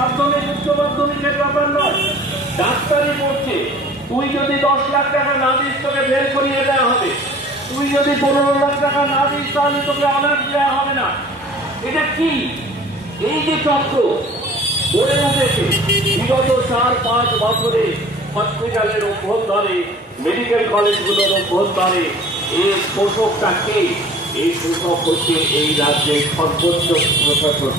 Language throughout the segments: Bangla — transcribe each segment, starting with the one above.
মাধ্যমিক উচ্চ মাধ্যমিকের ব্যাপার নয়, ডাক্তারি পড়ছে, তুই যদি 10 লাখ টাকা না দিস তোকে বের করিয়ে দেওয়া হবে, তুই যদি 15 লাখ টাকা না দিস তাহলে তোকে অনার্স দেওয়া হবে না। এটা কি? এই যে চক্র গড়ে উঠেছে বিগত 4-5 বছরে হসপিটালের অভ্যন্তরে, মেডিকেল কলেজগুলোর অভ্যন্তরে, এর পোষকটা কে? এই পোষক হচ্ছে এই রাজ্যের সর্বোচ্চ প্রশাসন।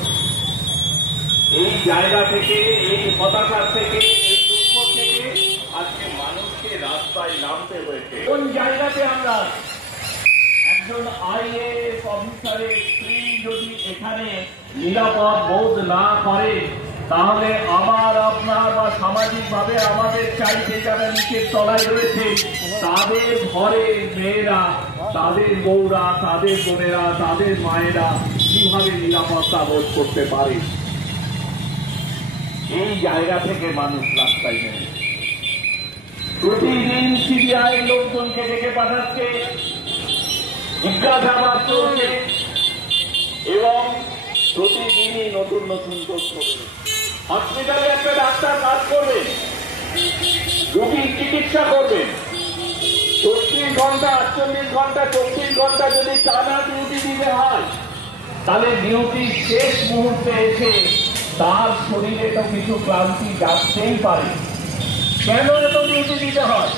এই জায়গা থেকে, এই হতাশা থেকে, এই দুঃখ থেকে আজকে মানুষকে রাস্তায় নামতে হয়েছে। কোন জায়গাতে আমরা একজন আইএএস অফিসারের স্ত্রী যদি এখানে নিরাপদ বোধ না করে, তাহলে আমার, আপনার বা সামাজিকভাবে আমাদের চাইতে যারা নিচের তলায় রয়েছে তাদের ঘরের মেয়েরা, তাদের বউরা, তাদের বোনেরা, তাদের মায়েরা কিভাবে নিরাপত্তা বোধ করতে পারে? এই জায়গা থেকে মানুষ রাস্তায় নেমে প্রতিদিন সিবিআই লোকজনকে ডেকে পাঠাচ্ছে, জিজ্ঞাসাবাদ চলছে এবং প্রতিদিনই নতুন নতুন তথ্য। হসপিটালে একটা ডাক্তার কাজ করবেন, রোগীর চিকিৎসা করবেন, 36 ঘন্টা, 48 ঘন্টা, 24 ঘন্টা যদি টানা ডিউটি দিতে হয়, তাহলে ডিউটির শেষ মুহূর্তে এসে তার শরীরে তো কিছু ক্লান্তি যাচ্ছেই পারে। কেন এত ডিউটি দিতে হয়?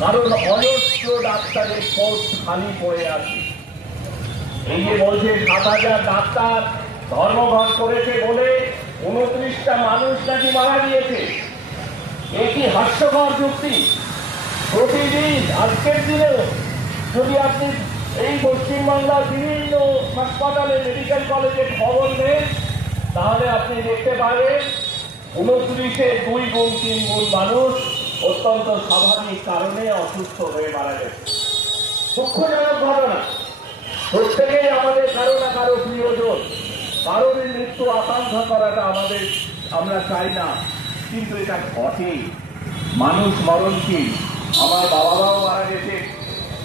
কারণ অজস্র ডাক্তারের পোস্ট খালি পড়ে আছে। এই যে বলছে 7,000 ডাক্তার ধর্মঘট করেছে বলে 29টা মানুষ নাকি মারা গিয়েছে। এ কি হাস্যকর যুক্তি? প্রতিদিন, আজকের দিনেও যদি আপনি এই পশ্চিমবাংলার বিভিন্ন হাসপাতালে, মেডিকেল কলেজে খবর নেন, তাহলে আপনি দেখতে পাবেন 29-এ 2 গুণ 3 গুণ মানুষ অত্যন্ত স্বাভাবিক কারণে অসুস্থ হয়ে মারা গেছে। দুঃখজনক ঘটনা। প্রত্যেকেই আমাদের কারো না কারো প্রিয়জন, কারোর মৃত্যু আকাঙ্ক্ষা করাটা আমরা চাই না, কিন্তু এটা ঘটে। মানুষ মরণশীল। আমার বাবা মাও মারা গেছে,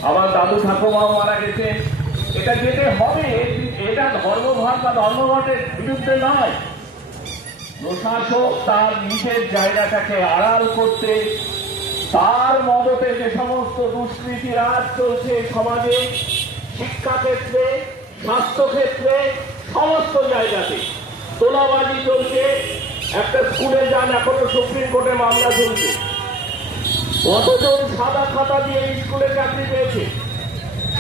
আমার দাদু ঠাকুমাও মারা গেছে। এটা যেতে হবে, এটা ধর্মঘট বা ধর্মঘটের বিরুদ্ধে নয়। প্রশাসক তার নিজের জায়গাটাকে আড়াল করতে, তার মদতে যে সমস্ত দুষ্কৃতির রাজ চলছে সমাজে, শিক্ষাক্ষেত্রে, স্বাস্থ্যক্ষেত্রে, সমস্ত জায়গাতে তোলাবাজি চলছে। একটা স্কুলে যান, এখনো সুপ্রিম কোর্টে মামলা চলছে। কতজন সাদা খাতা দিয়ে স্কুলে চাকরি পেয়েছে?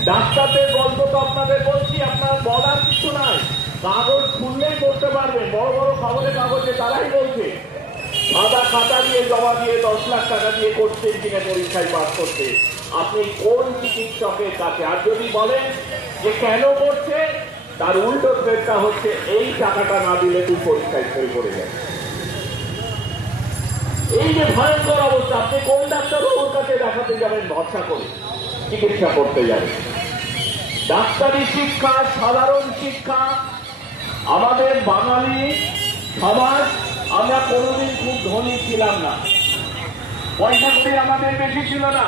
ডাক্তারদের গল্প তো আপনাদের বলছি, আপনার বলার কিছু নাই, কাগজ খুললেই করতে পারবেন। বড় বড় খবরের কাগজে তারাই বলছে সাদা খাতা দিয়ে জমা দিয়ে 10 লাখ টাকা দিয়ে করছেন কিনা পরীক্ষায় পাস করতে। আপনি কোন চিকিৎসকের কাছে? আর যদি বলেন যে কেন করছে, তার উল্টো থ্রেটটা হচ্ছে এই টাকাটা না দিলে তুই পরীক্ষায় ফেল করে যাবে। এই যে ভয়ঙ্কর অবস্থা, আপনি কোন ডাক্তারবাবুর কাছে দেখাতে যাবেন ভরসা করে? চিকিৎসা করতে যাবেন। ডাক্তারি শিক্ষা, সাধারণ শিক্ষা, আমাদের বাঙালি সমাজ, আমরা কোনোদিন খুব ধনী ছিলাম না, পয়সা করি আমাদের বেশি ছিল না,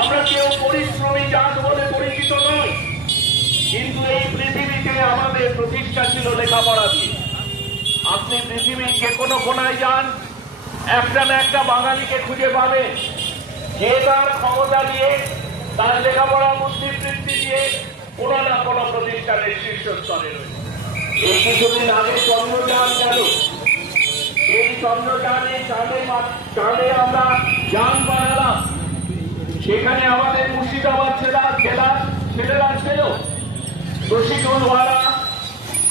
আমরা কেউ পরিশ্রমী জাত বলে পরিচিত নয়। কিন্তু এই পৃথিবীতে আমাদের প্রতিষ্ঠা ছিল লেখাপড়া দিয়ে। আপনি পৃথিবীর যে কোনো কোনায় যান, একটা না একটা বাঙালিকে খুঁজে পাবেন যে তার ক্ষমতা দিয়ে, তার লেখাপড়া বুদ্ধিবৃত্তি দিয়ে কোনো না কোনো প্রতিষ্ঠানের শীর্ষস্তরে রয়েছে। এই কিছুদিন আগে চন্দ্রযান গেল, এই চন্দ্রযানে চাঁদে আমরা যান বানালাম। সেখানে আমাদের মুর্শিদাবাদ জেলার ছেলেরা ছিল, রশিদুল ওয়ারা,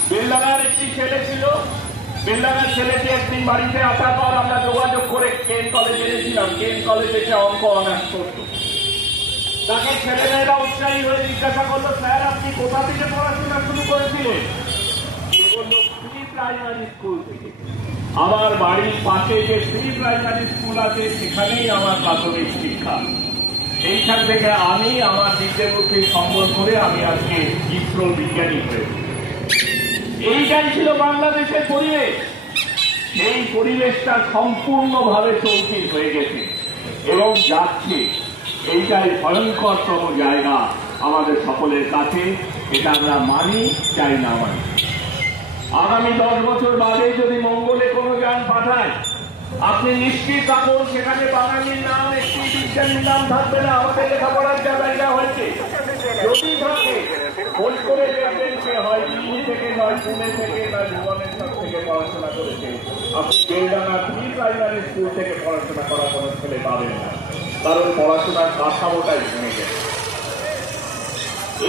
বেলডাঙ্গার একটি ছেলে ছিল। বেলডাঙ্গার ছেলেটি একদিন বাড়িতে আসার পর আমরা যোগাযোগ করে কেন কলেজে এনেছিলাম। কেন কলেজে সে অঙ্ক অনার্স করত। তাকে ছেলেমেয়েরা উৎসাহী হয়ে জিজ্ঞাসা করলো, স্যার আপনি কোথা থেকে পড়াশোনা শুরু করেছিলেন? সে বলল, প্রি প্রাইমারি স্কুল থেকে। আমার বাড়ির পাশে যে প্রি প্রাইমারি স্কুল আছে সেখানেই আমার প্রাথমিক শিক্ষা। এইখান থেকে আমি আমার বিদ্যাবুদ্ধি সম্বল করে আমি আজকে ইসরো বিজ্ঞানী হয়েছি। এইটাই ছিল বাংলাদেশের পরিবেশ। এই পরিবেশটা সম্পূর্ণভাবে চৌচির হয়ে গেছে এবং যাচ্ছে। এইটাই ভয়ঙ্করতম জায়গা আমাদের সকলের কাছে। এটা আমরা মানি চাই না মানি। আগামী 10 বছর বাদে যদি মঙ্গলে কোনো যান পাঠায়, আপনি নিশ্চিত থাকুন সেখানে বাঙালির নাম, একটি বিজ্ঞানীর নাম থাকবে না। আমাদের লেখাপড়ার যা জায়গা হয়েছে, যদি থাকে খোঁজ করে দেখবেন সে হয় দিল্লি থেকে, নয় পুনে থেকে, নয় ভুবনেশ্বর থেকে পড়াশোনা করেছে। আপনি বেলডাঙ্গা প্রি প্রাইমারি স্কুল থেকে পড়াশোনা করা কোনো ছেলে পাবেন না, কারণ পড়াশোনার কাঠামোটাই ভেঙে গেছে।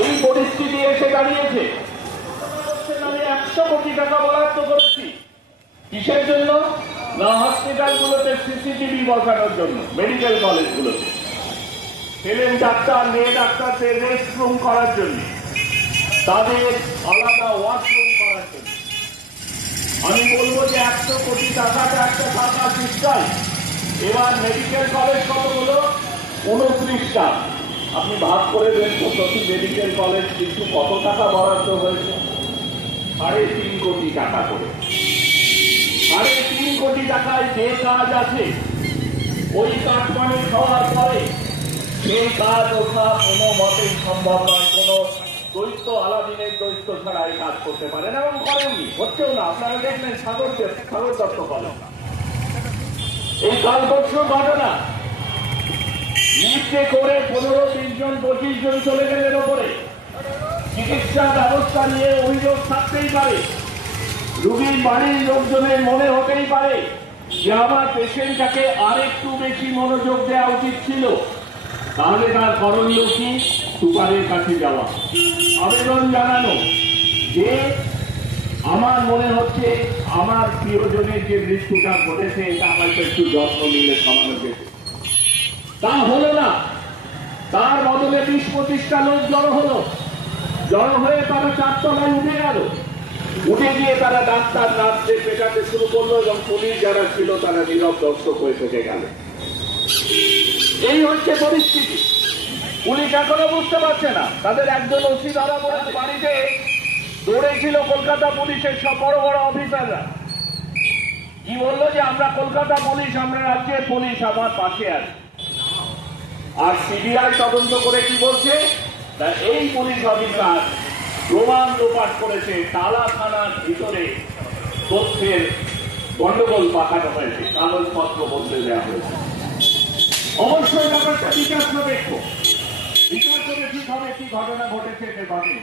এই পরিস্থিতি এসে দাঁড়িয়েছে। আমি 100 কোটি টাকা বরাদ্দ করেছি, কিসের জন্য? না, হসপিটালগুলোতে সিসিটিভি বসানোর জন্য, মেডিকেল কলেজগুলোতে ছেলের ডাক্তার, মেয়ে ডাক্তারদের রেস্ট রুম করার জন্য, তাদের আলাদা ওয়াশরুম করার জন্য। আমি বলবো যে 100 কোটি টাকাটা একটা টাকা সিস্টেম। এবার মেডিকেল কলেজ কতগুলো? 29টা। আপনি ভাগ করে দেন তো প্রতি মেডিকেল কলেজ কিন্তু কত টাকা বরাদ্দ হয়েছে? 3.5 কোটি টাকা করে। 3.5 কোটি টাকায় যে কাজ আছে, ওই কাজ মানে খাওয়ার পরে সেই কাজ ওঠা কোনো মতেই সম্ভব নয়। কোনো দৈত্য, আলাদিনের দৈত্য ছাড়া এই কাজ করতে পারেন এবং করেননি, হচ্ছেও না। আপনারা দেখলেন সাগর দত্ত কলেজ, এই কালবর্ষ ঘটনা লিফটে করে 15-20 জন 25 জন চলে গেলেন ওপরে। চিকিৎসা ব্যবস্থা নিয়ে অভিযোগ থাকতেই পারে, রোগীর বাড়ির লোকজনের মনে হতেই পারে যে আমার পেশেন্টটাকে আরেকটু বেশি মনোযোগ দেওয়া উচিত ছিল। তাহলে তার করণীয় কি? সুপারের কাছে যাওয়া, আবেদন জানানো যে আমার মনে হচ্ছে আমার প্রিয়জনের যে মৃত্যুটা ঘটেছে এটা হয়তো একটু যত্ন নিলে সামান্য যেত। তা হলো না। তার বদলে 20-25টা লোক জড়ো হলো। জড়ো হয়ে তারা 4 তলায় উঠে গেল। উঠে গিয়ে তারা ডাক্তার নার্সদের পেটাতে শুরু করলো এবং পুলিশ যারা ছিল তারা নীরব দর্শক হয়ে থেকে গেল। এই হচ্ছে পরিস্থিতি। পুলিশ এখনো বুঝতে পারছে না। তাদের একজন ওসি ধরা পড়েছে, বাড়িতে দৌড়েছিল কলকাতা পুলিশের সব বড় বড় অফিসাররা। কি বললো যে আমরা কলকাতা পুলিশ, আমরা রাজ্যের পুলিশ, আমার পাশে আছে। আর সিবিআই তদন্ত করে কি বলছে? এই পুলিশ অফিসার প্রমাণ লোপাট করেছে, টালা থানার ভিতরে তথ্যের গন্ডগোল পাঠানো হয়েছে, কাগজপত্র বদলে দেওয়া হয়েছে। অবশ্যই ব্যাপারটা বিচার সাপেক্ষ, বিচার করে ঠিক হবে কি ঘটনা ঘটেছে সেভাবে।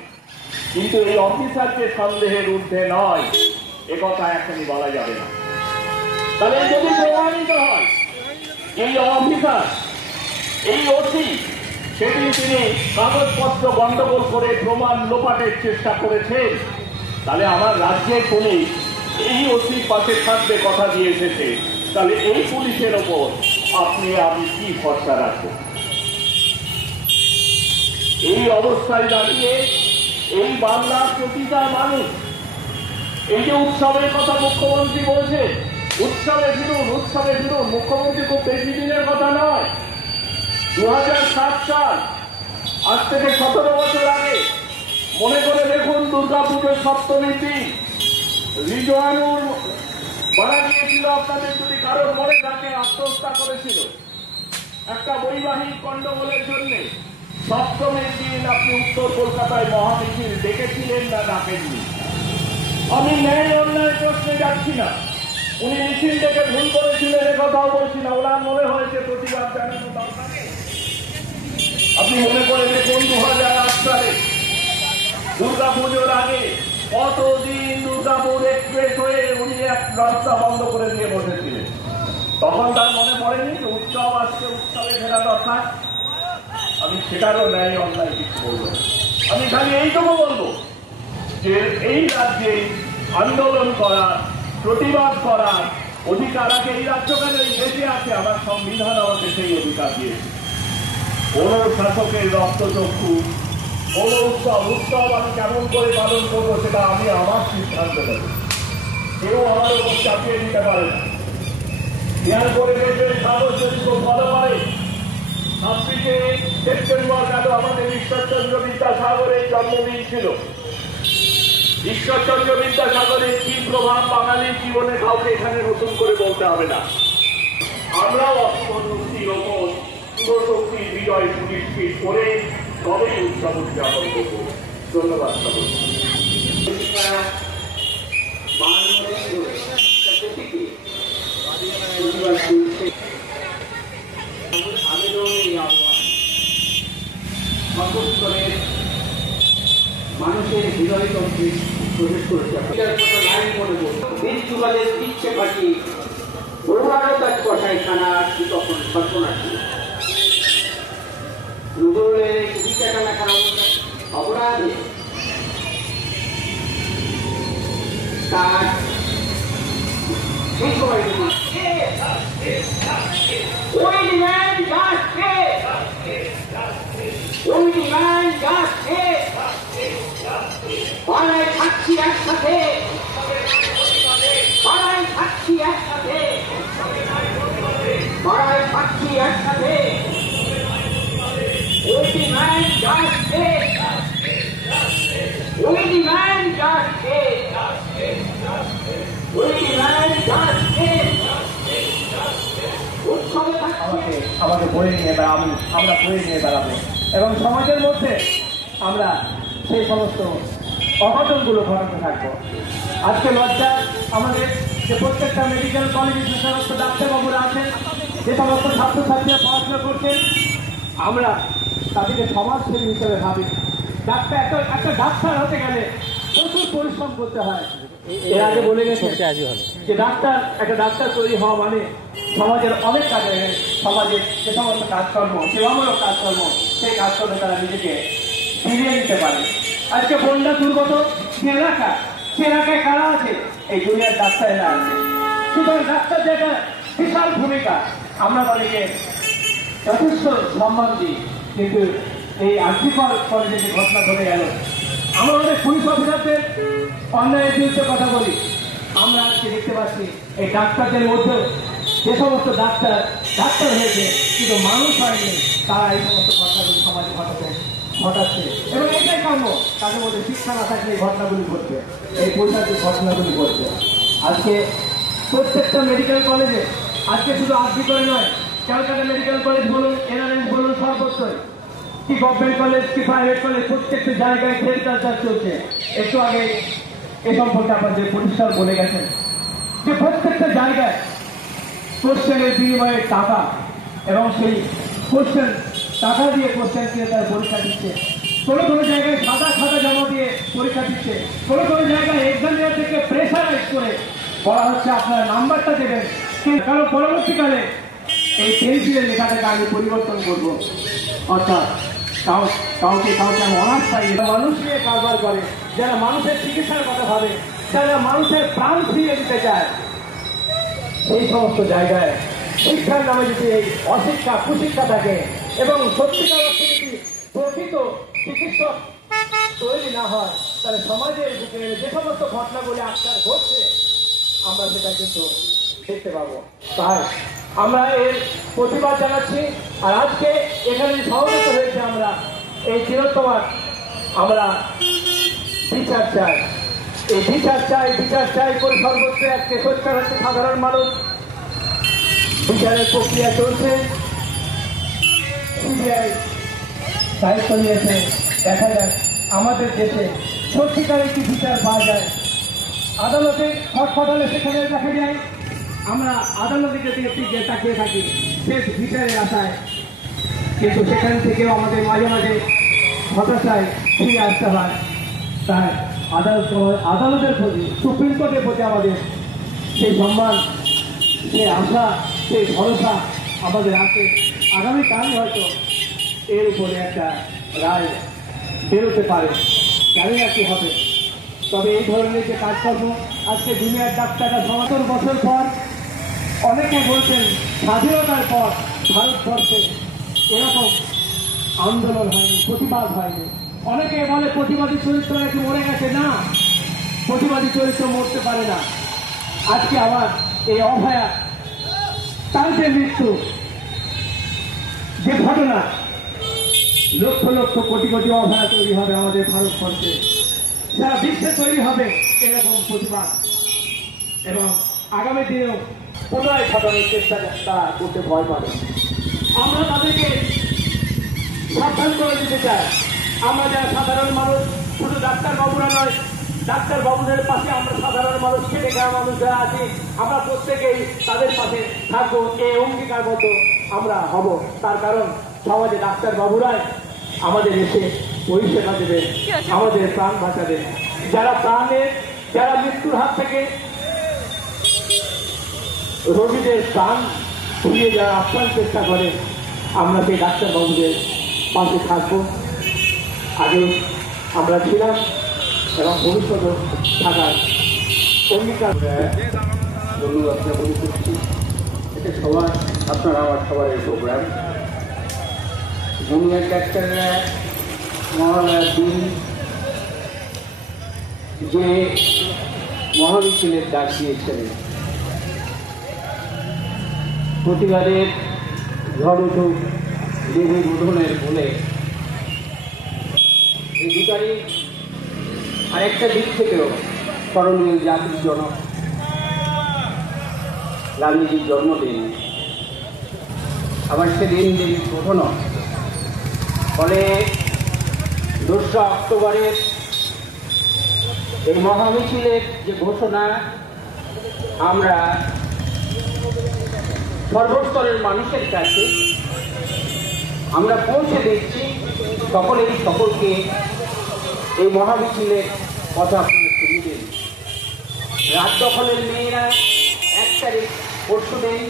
কিন্তু এই অফিসারকে সন্দেহের ঊর্ধ্বে নয়, একথা এখনই বলা যাবে না। তাহলে যদি প্রমাণিত হয় এই অফিসার, এই ওসি সেদিন তিনি কাগজপত্র গন্ডগোল করে প্রমাণ লোপাটের চেষ্টা করেছেন, তাহলে আমার রাজ্যের পুলিশ এই ওসির পাশে থাকবে কথা দিয়ে এসেছে, তাহলে এই পুলিশের ওপর আপনি আমি কি ভরসা রাখবেন? এই অবস্থায় দাঁড়িয়ে এই বাংলার প্রতিটা মানুষ, এই যে উৎসবের কথা মুখ্যমন্ত্রী বলছে, উৎসবে ফিরুন, উৎসবে ফিরুন। মুখ্যমন্ত্রী খুব বেশি দিনের কথা নয়, 2007 সাল, আজ থেকে 17 বছর আগে। মনে করে দেখুন, দুর্গাপুজোর সপ্তমীর দিন রিজওয়ানুর মারা গিয়েছিল। আপনাদের যদি কারোর মনে থাকে, আত্মহত্যা করেছিল একটা বৈবাহিক গন্ডগোলের জন্য। সপ্তমীর দিন আপনি উত্তর কলকাতায় মহামিছিল দেখেছিলেন না ডাকেননি? আমি ন্যায় অন্যায় প্রশ্নে যাচ্ছি না। উনি মিছিল দেখে ভুল করেছিলেন এ কথাও বলছি না। ওনার মনে হয়েছে প্রতিবাদ জানানো দরকার। আপনি মনে করে দেখুন 2008 সালে দুর্গাপুজোর আগে কতদিন দুর্গাপুর এক্সপ্রেস হয়ে উনি এক রাস্তা বন্ধ করে দিয়ে বসেছিলেন। তখন তার মনে পড়েনি যে উৎসব আসছে, উৎসবে ফেরা দরকার। আমি সেটারও ন্যায় অন্যায় কিছু বলবো। আমি খালি এইটুকু বলবো যে এই রাজ্যে আন্দোলন করার, প্রতিবাদ করার অধিকার আছে। এই রাজ্য কেন, এই দেশে আছে। আমার সংবিধান আমাকে সেই অধিকার দিয়েছে। কোন শাসকের রক্তচক্ষু, কোন উৎসব আমি কেমন করে পালন করবো সেটা আমি আমার সিদ্ধান্ত নেব। কেউ আমার উপর চাপিয়ে দিতে পারে না। খেয়াল করে দেখবেন, কাগজ যদি খুব ভালো পারে, 26শে সেপ্টেম্বর গেল আমাদের ঈশ্বরচন্দ্র বিদ্যাসাগরের জন্মদিন ছিল। ঈশ্বরচন্দ্র বিদ্যাসাগরের কি প্রভাব বাঙালির জীবনে কাউকে এখানে নতুন করে বলতে হবে না। আমরাও অসুবিধার ওপর শক্তির বিজয় সুনিশ্চিত করে তবেই উৎসব উদযাপন করব। ধন্যবাদ। করেছে। লাইন মনে করুন বীর যুগালের পিচ্ছে পাখি বড়ুয়ারও তার কষাই খানা আসছি তখন ঘটনা ছিল রুদলের কুড়িটা টানা খানা অপরাধে তার সেই সময় ওই ডিম্যান্ড যাচ্ছে ওই ডিম্যান্ড যাচ্ছে পাড়ায় থাকছি একসাথে পাড়ায় থাকছি একসাথে পাড়ায় থাকছি একসাথে ওই ডিম্যান্ড যাচ্ছে ওই ডিম্যান্ড যাচ্ছে ওই ডিম্যান্ড যাচ্ছে আমাকে বয়ে নিয়ে বেড়াবো, আমরা বয়ে নিয়ে বেড়াবো এবং সমাজের মধ্যে আমরা সেই সমস্ত অঘটনগুলো ঘটাতে থাকবো। আজকে লজ্জা আমাদের যে প্রত্যেকটা মেডিকেল কলেজে যে সমস্ত ডাক্তারবাবুরা আছেন, যে সমস্ত ছাত্রছাত্রীরা পড়াশোনা করছেন, আমরা তাদেরকে সমাজসেবী হিসেবে ভাবি। একটা ডাক্তার হতে গেলে প্রচুর পরিশ্রম করতে হয়। এর আগে বলে গেছে যে একটা ডাক্তার তৈরি হওয়া মানে সমাজের অনেক কাজে, সমাজের যে সমস্ত কাজকর্ম, সেবামূলক কাজকর্ম, সেই কাজকর্মে তারা নিজেকে ফিরিয়ে নিতে পারে। আজকে বন্যা দুর্গত যে এলাকায় কারা আছে? এই দুনিয়ার ডাক্তারেরা আছে। সুতরাং ডাক্তারদের একটা বিশাল ভূমিকা। আমরা তাদেরকে যথেষ্ট সম্মান দিই, কিন্তু এই আর্থিকর কলেজে যে ঘটনা ঘটে গেল, আমরা অনেক পুলিশ অফিসারদের অন্যায়ের বিরুদ্ধে কথা বলি। আমরা আজকে দেখতে পাচ্ছি এই ডাক্তারদের মধ্যেও যে সমস্ত ডাক্তার হয়েছে কিন্তু মানুষ হয়নি, তারা এই সমস্ত ঘটনাগুলি সমাজে ঘটাচ্ছে এবং এটাই কাম্য। তাদের মধ্যে শিক্ষা না থাকলে এই ঘটনাগুলি ঘটবে, এই পরিষ্কার ঘটনাগুলি ঘটবে। আজকে প্রত্যেকটা মেডিকেল কলেজে, আজকে শুধু করে নয়, ক্যালকাটা মেডিকেল কলেজ বলুন, এনআরএস বলুন, সর্বত্রই কি গভর্নমেন্ট কলেজ কি প্রাইভেট কলেজ, প্রত্যেকটা জায়গায় সেন্টার চলছে। একটু আগে এ সম্পর্কে আপনাদের পরিষ্কার বলে গেছেন যে প্রত্যেকটা জায়গায় কোশ্চেনের বিনিময়ে টাকা, এবং সেই কোশ্চেন টাকা দিয়ে কোশ্চেন দিয়ে তার পরীক্ষা দিচ্ছে। কোনো জায়গায় খাতা জমা দিয়ে পরীক্ষা দিচ্ছে। কোনো জায়গায় এক্সামিনার থেকে প্রেশারাইজ করে বলা হচ্ছে আপনার নাম্বারটা দেবেন, কারণ পরবর্তীকালে এই পেন্সিলের লেখাটাকে আমি পরিবর্তন করবো। অর্থাৎ কাউকে আমি অনার্স পাই। মানুষ নিয়ে কারবার করে, যারা মানুষের চিকিৎসার কথা ভাবে, যারা মানুষের প্রাণ ফিরিয়ে দিতে চায়, এই সমস্ত জায়গায় শিক্ষার নামে যদি এই অশিক্ষা কুশিক্ষা থাকে এবং সত্যিকার অর্থে যদি প্রকৃত চিকিৎসক তৈরি না হয়, তাহলে সমাজের বুকে যে সমস্ত ঘটনাগুলি আজকাল ঘটছে আমরা সেটা কিন্তু দেখতে পাবো। তাই আমরা এর প্রতিবাদ জানাচ্ছি। আর আজকে এখানে সমবেত হয়েছে আমরা এই চিরন্তমান আমরা বিচার চাই, এই বিচার চাই করে সর্বোচ্চ আজকে চেষ্টা হচ্ছে সাধারণ মানুষ। বিচারের প্রক্রিয়া চলছে, সিবিআই দায়িত্ব নিয়েছে। দেখা যায় আমাদের দেশে সত্যিকারের কি বিচার পাওয়া যায়। আদালতে খটখটালে সেখানে দেখা যায়, আমরা আদালতে যদি একটি তাকিয়ে থাকি শেষ বিচারের আশায়, কিন্তু সেখান থেকেও আমাদের মাঝে মাঝে হতাশায় ফিরে আসতে হয়। তাই আদালতের প্রতি, সুপ্রিম কোর্টের প্রতি আমাদের সেই সম্মান, সেই আশা, সেই ভরসা আমাদের আছে। আগামীকাল হয়তো এর উপরে একটা রায় বেরোতে পারে, জানি না কি হবে। তবে এই ধরনের যে কাজকর্ম আজকে দুনিয়ার ডাক্তাররা ৭৭ বছর পর, অনেকে বলছেন স্বাধীনতার পর ভারতবর্ষে এরকম আন্দোলন হয়নি, প্রতিবাদ হয়নি। অনেকে বলে প্রতিবাদী চরিত্র নাকি মরে গেছে। না, প্রতিবাদী চরিত্র মরতে পারে না। আজকে আবার এই অভয়া, তার যে মৃত্যু, যে ঘটনা, লক্ষ লক্ষ কোটি কোটি অভয়া তৈরি হবে আমাদের ভারতবর্ষে, সারা বিশ্বে তৈরি হবে এরকম প্রতিবাদ, এবং আগামী দিনেও পুনরায় ঘটানোর চেষ্টা তারা করতে ভয় পাবে। আমরা তাদেরকে সাবধান করে দিতে চাই। আমরা যারা সাধারণ মানুষ, শুধু ডাক্তারবাবুরা নয়, ডাক্তারবাবুদের পাশে আমরা সাধারণ মানুষ, খেটে খাওয়া মানুষ যারা আছি, আমরা প্রত্যেকেই তাদের পাশে থাকবো, এই অঙ্গীকারবদ্ধ আমরা হব। তার কারণ সমাজে ডাক্তারবাবুরাই আমাদের এসে পরিষেবা দেবে, আমাদের প্রাণ বাঁচাবে। যারা প্রাণে যারা মৃত্যুর হাত থেকে রোগীদের প্রাণ ফিরিয়ে যাওয়ার আপ্রাণ চেষ্টা করে, আমরা সেই ডাক্তারবাবুদের পাশে থাকবো। আগে আমরা ছিলাম এবং ভবিষ্যতে থাকার অঙ্গীকার। ধন্যবাদ জ্ঞাপন করছি। এটা সবার, আপনারা আমার সবার এই প্রোগ্রাম। জুনিয়র ডাক্তাররা মহালয়ার দিন যে মহামিছিলের ডাক দিয়েছেন, প্রতিবাদের ঝড় উঠুক দেবী বোধনের বলে, এই দু তারিখ আরেকটা দিক থেকেও স্মরণীয় জাতির জনক গান্ধীজির জন্মদিন। আবার সেদিন দেবীর বোধনও। ফলে 2রা অক্টোবরের এই মহামিছিলের যে ঘোষণা আমরা সর্বস্তরের মানুষের কাছে আমরা পৌঁছে দিচ্ছি, সকলকে এই মহামিছিলের কথা আপনারা শুনিয়ে দিন। রাত দখলের মেয়েরা 1 তারিখ পরশু দিন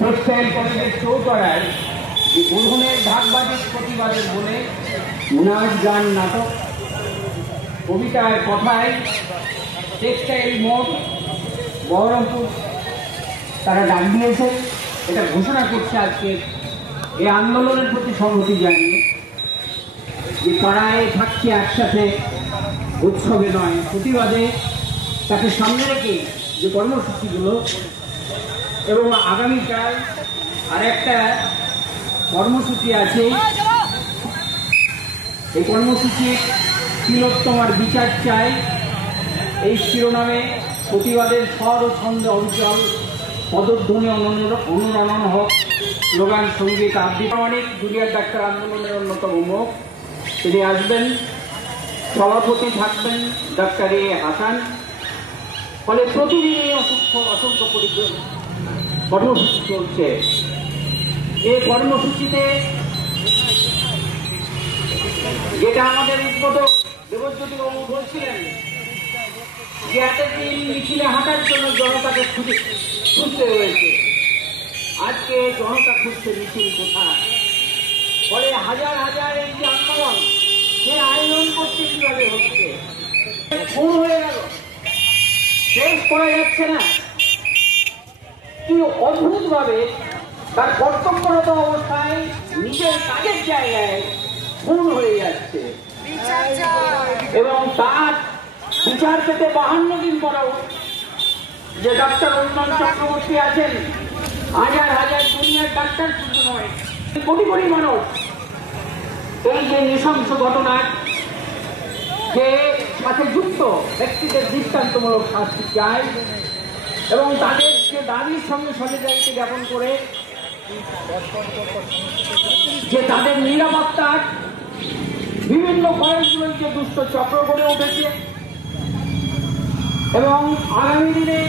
টেক্সটাইল কলেজের চৌপাড়ায় যে বোধনের ঢাকবাজির প্রতিবাদের বলে নাচ গান নাটক কবিতার কথায় টেক্সটাইল মোড় বহরমপুর তারা ডাক দিয়েছে। এটা ঘোষণা করছে আজকে এই আন্দোলনের প্রতি সংহতি জানিয়ে যে পাড়ায় থাকছে একসাথে, উৎসবে নয় প্রতিবাদে, তাকে সামনে রেখে যে কর্মসূচিগুলো। এবং আগামীকাল আর একটা কর্মসূচি আছে। এই কর্মসূচি তিলোত্তমার বিচার চাই, এই শিরোনামে প্রতিবাদের স্বর ও ছন্দ অঞ্চল পদধ্বনি অনুরণন হোক, স্লোগান সঙ্গীত আবৃত্তি। অনেক জুনিয়র ডাক্তার আন্দোলনের অন্যতম মুখ, তিনি আসবেন। সভাপতি থাকবেন ডাক্তার এ হাসান। ফলে প্রতিদিনই অসংখ্য কর্মসূচি চলছে। এই কর্মসূচিতে যেটা আমাদের উদ্বোধক দেবজ্যোতি বাবু বলছিলেন যে এতদিন মিছিলে হাঁটার জন্য জনতাকে খুঁজতে হয়েছে, আজকে জনতা খুঁজছে মিছিল কোথায়। ফলে হাজার হাজার এই যে আন্দোলন, সে আয়োজন করতে কিভাবে হচ্ছে, খুন হয়ে গেল, শেষ করা যাচ্ছে না। কি অদ্ভুত ভাবে তার কর্তব্যরত অবস্থায় নিজের কাজের জায়গায় খুন হয়ে যাচ্ছে এবং তার বিচার পেতে 52 দিন পরেও যে ডাক্তার অরুণ চক্রবর্তী আছেন, হাজার হাজার জুনিয়র ডাক্তার শুধু নয়, কোটি কোটি মানুষ এই যে নৃশংস ঘটনার যে সাথে যুক্ত ব্যক্তিদের দৃষ্টান্তমূলক শাস্তি চায় এবং তাদের যে দাবির সঙ্গে সলিডারিটি জ্ঞাপন করে যে তাদের নিরাপত্তার বিভিন্ন কয়েকগুলোর যে দুষ্ট চক্র গড়ে উঠেছে এবং আগামী দিনে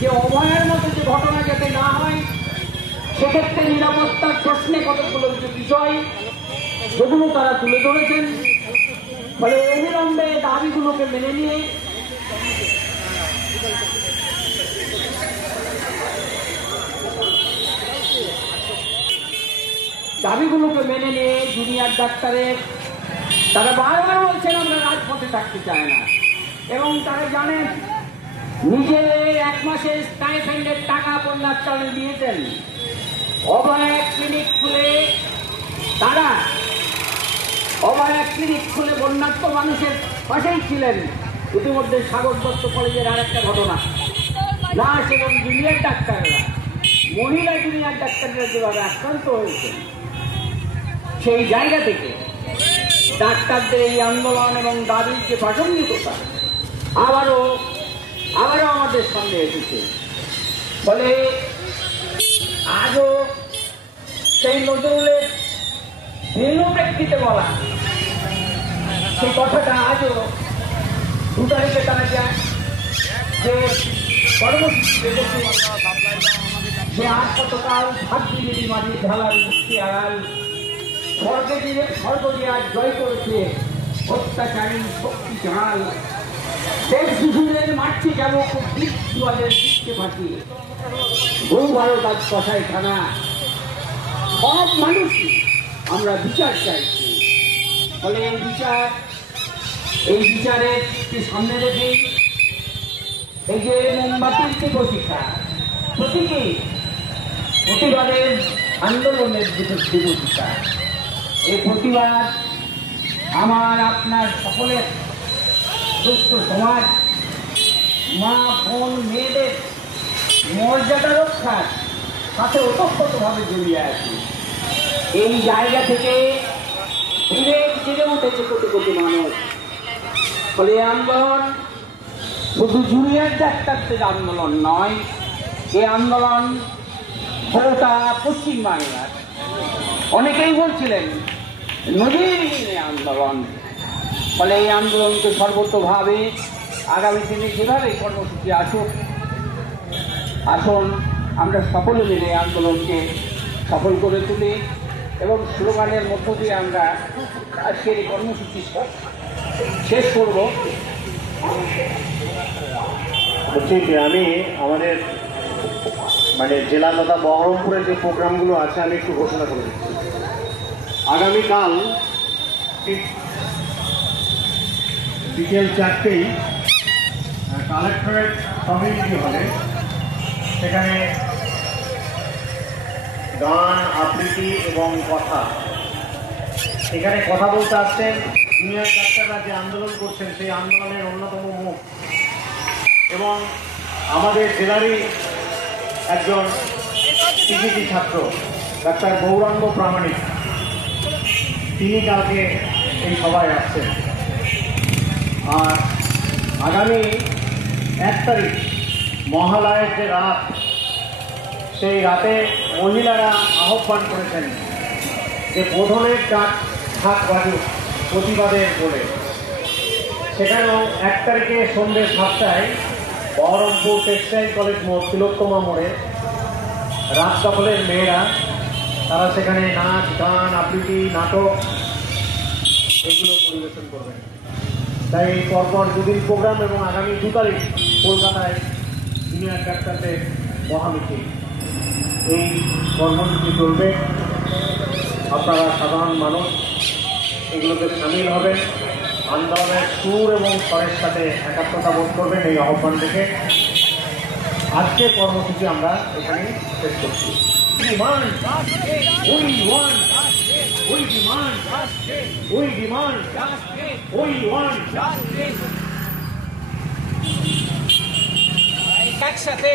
যে অভয়ের মতো যে ঘটনা যাতে না হয় সেক্ষেত্রে নিরাপত্তার প্রশ্নে কতগুলো যে বিষয় যেগুলো তারা তুলে ধরেছেন। ফলে অবিলম্বে দাবিগুলোকে মেনে নিয়ে জুনিয়র ডাক্তারের তারা বারবার বলছেন আমরা রাজপথে থাকতে চাই না এবং তারা জানেন নিজের 1 মাসের স্টাইপেন্ডের টাকা বন্যাত্রাণে দিয়েছেন। অভয়া ক্লিনিক খুলে তারা বন্যাত্ম মানুষের পাশেই ছিলেন। ইতিমধ্যে সাগর দত্ত কলেজের আর একটা ঘটনা, নার্স এবং জুনিয়র ডাক্তাররা, মহিলা জুনিয়র ডাক্তাররা যেভাবে আক্রান্ত হয়েছে, সেই জায়গা থেকে ডাক্তারদের এই আন্দোলন এবং দাবির যে প্রাসঙ্গিকতা আবারও আমাদের সামনে এসেছে। ফলে আজও সেই নজরুলের ভিন্ন প্রেক্ষিতে বলা সেই কথাটা আজও 2 তারিখে তারা যায় যে কর্মসূচি দেখেছে যে আর কতকাল 7 ডিগ্রি মাটির ঢালার মুক্তি আড়াল স্বর্গদিয়া জয় করেছে অত্যাচারী শক্তি জাল। দেশ দুজনের মারছে যাব খুব বিদ্বাদের দিচ্ছে ফাঁকি। বহু ভারত আজ কথায় খানা, সব মানুষই আমরা বিচার চাইছি। ফলে এই বিচারের সামনে রেখে এই যে মোমবাতির যে প্রতীক্ষা, প্রতীকী প্রতিবাদের আন্দোলনের বিরোধিতা, এই প্রতিবাদ আমার আপনার সকলের সুস্থ সমাজ, মা বোন মেয়েদের মর্যাদা রক্ষার সাথে ওতপ্রোতভাবে জড়িয়ে আছে। এই জায়গা থেকে বিবেক জেগে উঠেছে কোটি কোটি মানুষ। ফলে আন্দোলন শুধু জুনিয়র ডাক্তারদের আন্দোলন নয়, এই আন্দোলন গোটা পশ্চিমবাংলার। অনেকেই বলছিলেন নজিরবিহীন আন্দোলন। ফলে এই আন্দোলনকে সর্বতোভাবে আগামী দিনে যেভাবে কর্মসূচি আসুন আমরা সকলে মিলে আন্দোলনকে সফল করে তুলি এবং স্লোগানের মধ্য দিয়ে আমরা আজকের এই কর্মসূচি শেষ করব। বলছি যে আমি আমাদের জেলা তথা বহরমপুরের যে প্রোগ্রামগুলো আছে আমি একটু ঘোষণা করে দিচ্ছি। আগামীকাল ঠিক বিকেল 4টেই কালেক্টরেট কমিউনিটি হলে সেখানে গান, আবৃত্তি এবং কথা, এখানে কথা বলতে আসছেন জুনিয়র ডাক্তাররা যে আন্দোলন করছেন সেই আন্দোলনের অন্যতম মুখ এবং আমাদের জেলারই একজন পিজিটি ছাত্র ডাক্তার গৌরাঙ্গ প্রামাণিক, তিনি কালকে এই সভায় আসছেন। আর আগামী 1 তারিখ মহালয়ের যে রাত, সেই রাতে মহিলারা আহ্বান করেছেন যে বোধনের ঢাক বাজুক প্রতিবাদের বলে। সেখানেও 1 তারিখে সন্ধ্যে 7টায় বহরমপুর টেক্সটাইল কলেজ মোড়, তিলোত্তমা মোড়ে রাত দখলের মেয়েরা তারা সেখানে নাচ, গান, আবৃত্তি, নাটক এগুলো পরিবেশন করবেন। তাই পরপর দুদিন প্রোগ্রাম এবং আগামী 2 তারিখ কলকাতায় জুনিয়র ডাক্তারদের মহামিছিল, এই কর্মসূচি চলবে। আপনারা সাধারণ মানুষ এগুলোতে সামিল হবেন, আন্দোলনের সুর এবং স্বরের সাথে একাত্মতা বোধ করবেন। এই আহ্বান থেকে আজকের কর্মসূচি আমরা এখানে শেষ করছি। একসাথে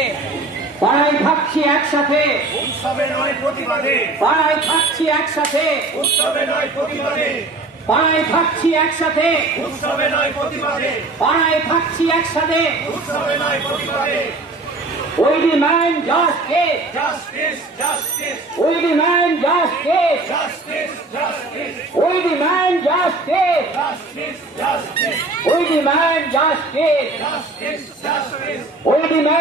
পাড়ায় থাকছি, একসাথে উৎসবে নয় প্রতিবাদে, পাড়ায় থাকছি, একসাথে উৎসবে নয় প্রতিবাদে, পাড়ায় থাকছি, একসাথে উৎসবে নয় প্রতিবাদে, পাড়ায় থাকছি, একসাথে উৎসবে নয় প্রতিবাদে। We demand justice. Justice, justice, We demand justice. justice, justice, We demand justice. justice, justice, We demand justice. justice, justice, We demand